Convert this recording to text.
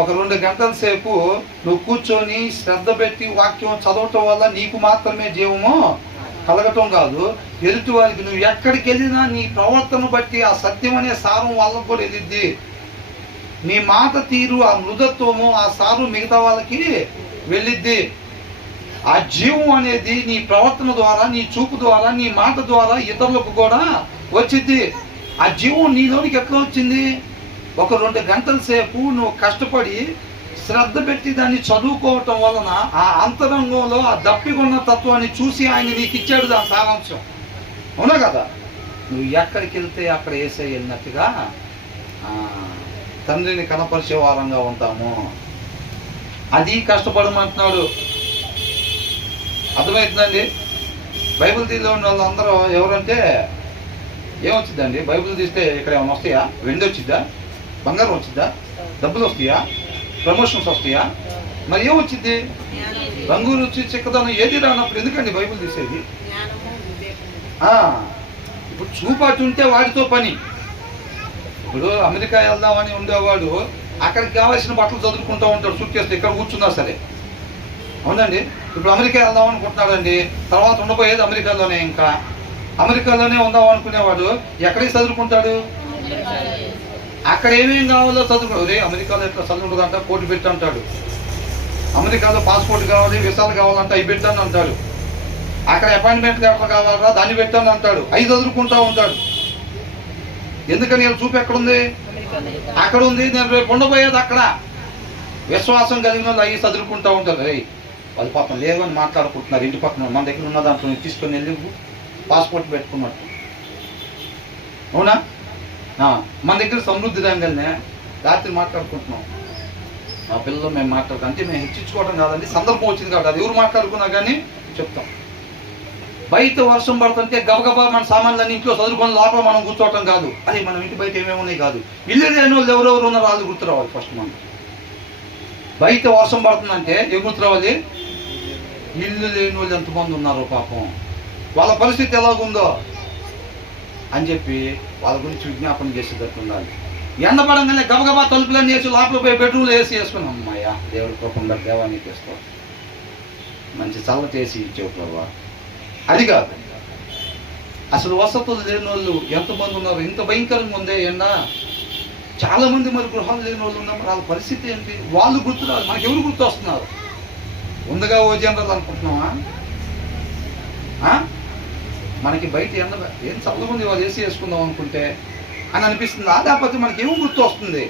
ఒక 2 గంటల సేపు నువ్వు కూర్చొని శ్రద్ధ పెట్టి వాక్యం చదవటం వల్ల నీకు మాత్రమే జీవము కలగటం కాదు, ఎదుటి వారికి నువ్వు ఎక్కడికి వెళ్ళినా నీ ప్రవర్తన బట్టి ఆ సత్యం అనే సారం వాళ్ళకు కూడా వెళ్ళిద్ది. నీ మాట తీరు, ఆ మృదత్వము, ఆ సారం మిగతా వాళ్ళకి వెళ్ళిద్ది. ఆ జీవం అనేది నీ ప్రవర్తన ద్వారా, నీ చూపు ద్వారా, నీ మాట ద్వారా ఇతరులకు కూడా వచ్చింది. ఆ జీవం నీలోనికి ఎట్లా వచ్చింది? ఒక 2 గంటల సేపు నువ్వు కష్టపడి శ్రద్ధ పెట్టి దాన్ని చదువుకోవటం వలన ఆ అంతరంగంలో ఆ దప్పికొన్న తత్వాన్ని చూసి ఆయన నీకు ఇచ్చాడు దాని సారాంశం. అవునా కదా? నువ్వు ఎక్కడికి వెళ్తే అక్కడ యేసయ్య వెళ్ళినట్టుగా తండ్రిని కనపరిచే వారంగా ఉంటాము. అది కష్టపడమంటున్నాడు. అర్థమవుతుందండి? బైబిల్ తీలో ఉన్న వాళ్ళందరూ ఎవరంటే ఏమొచ్చిందండి? బైబిల్ తీస్తే ఇక్కడ ఏమైనా వస్తాయా? వెండి వచ్చిద్దా? బంగారం వచ్చిద్దా? డబ్బులు వస్తాయా? ప్రమోషన్స్ వస్తాయా? మరి ఏమొచ్చింది? రంగు రుచి చిక్కదనం ఏది రానప్పుడు ఎందుకండి బైబిల్ తీసేది? ఇప్పుడు చూపాటు ఉంటే వాడితో పని. ఇప్పుడు అమెరికా వెళ్దామని ఉండేవాడు అక్కడికి కావాల్సిన బట్టలు చదువుకుంటూ ఉంటాడు, సూట్ కేసు ఇక్కడ కూర్చున్నా సరే. అవునండి? ఇప్పుడు అమెరికా వెళ్దాం అనుకుంటున్నాడండి, తర్వాత ఉండబోయేది అమెరికాలోనే. ఇంకా అమెరికాలోనే ఉందాం అనుకునేవాడు ఎక్కడికి చదువుకుంటాడు? అక్కడ ఏమేం కావాలో చదువుకో. రే అమెరికాలో ఎట్లా చదువుకుంటుందంట, కోటి పెట్టి అంటాడు. అమెరికాలో పాస్పోర్ట్ కావాలి, విసాలు కావాలంట, అవి పెట్టాను అంటాడు. అక్కడ అపాయింట్మెంట్ లెటర్ కావాలరా, దాన్ని పెట్టాను అంటాడు. అవి చదువుకుంటా ఉంటాడు. ఎందుకని చూపు ఎక్కడుంది? అక్కడ ఉంది. నేను రేపు ఉండబోయేది అక్కడ. విశ్వాసం కలిగిన వాళ్ళు అవి చదువుకుంటూ ఉంటారు. రే వాళ్ళు పాపం లేవని మాట్లాడుకుంటున్నారు ఇంటి పక్కన. మన దగ్గర ఉన్న దాంట్లో తీసుకొని వెళ్ళి పాస్పోర్ట్ పెట్టుకున్నట్టు. అవునా? మన దగ్గర సమృద్ధి రంగల్నే రాత్రి మాట్లాడుకుంటున్నాం. మా పిల్లలు మేము మాట్లాడుతాం అంటే మేము హెచ్చించుకోవడం కాదండి, సందర్భం వచ్చింది కాబట్టి. అది ఎవరు మాట్లాడుకున్నా కానీ చెప్తాం. బయట వర్షం పడుతుంటే గబగబా మన సామాన్లన్నీ ఇంట్లో చదువుకొని లోపల మనం కూర్చోవటం కాదు. అది మనం ఇంటి బయట ఏమేమి ఉన్నాయి కాదు. ఇల్లు లేని వాళ్ళు ఎవరెవరు ఉన్నారు వాళ్ళు గుర్తు రావాలి ఫస్ట్. మనం బయట వర్షం పడుతుందంటే ఏం గుర్తు రావాలి? ఇల్లు లేని వాళ్ళు ఎంతమంది ఉన్నారు పాపం, వాళ్ళ పరిస్థితి ఎలాగుందో అని చెప్పి వాళ్ళ గురించి విజ్ఞాపన చేసేటట్టు ఉండాలి. ఎండ పడంగానే గబగబా తలుపులన్నీ వేసి లోపల పోయి బెడ్రూమ్లో వేసి వేసుకున్నాం. అమ్మాయ్యా దేవుడి కోపంగా దేవాన్ని తీసుకో, మంచి చల్లటి వేసి ఇచ్చేవు ప్రభా. అది కాదు. అసలు వసతులు లేని వాళ్ళు ఎంతమంది ఉన్నారు? ఇంత భయంకరంగా ఉందే ఎండ. చాలామంది మరి గృహాలు లేని వాళ్ళు ఉన్నారు. వాళ్ళ పరిస్థితి ఏంటి? వాళ్ళు గుర్తురాదు. మనకి ఎవరు గుర్తు వస్తున్నారు? ఉందగా ఓ జనరల్ అనుకుంటున్నావా? మనకి బయట ఏం చల్లగుంది వాళ్ళు వేసి వేసుకుందాం అనుకుంటే అని అనిపిస్తుంది. లేకపోతే మనకి ఏం గుర్తు వస్తుంది?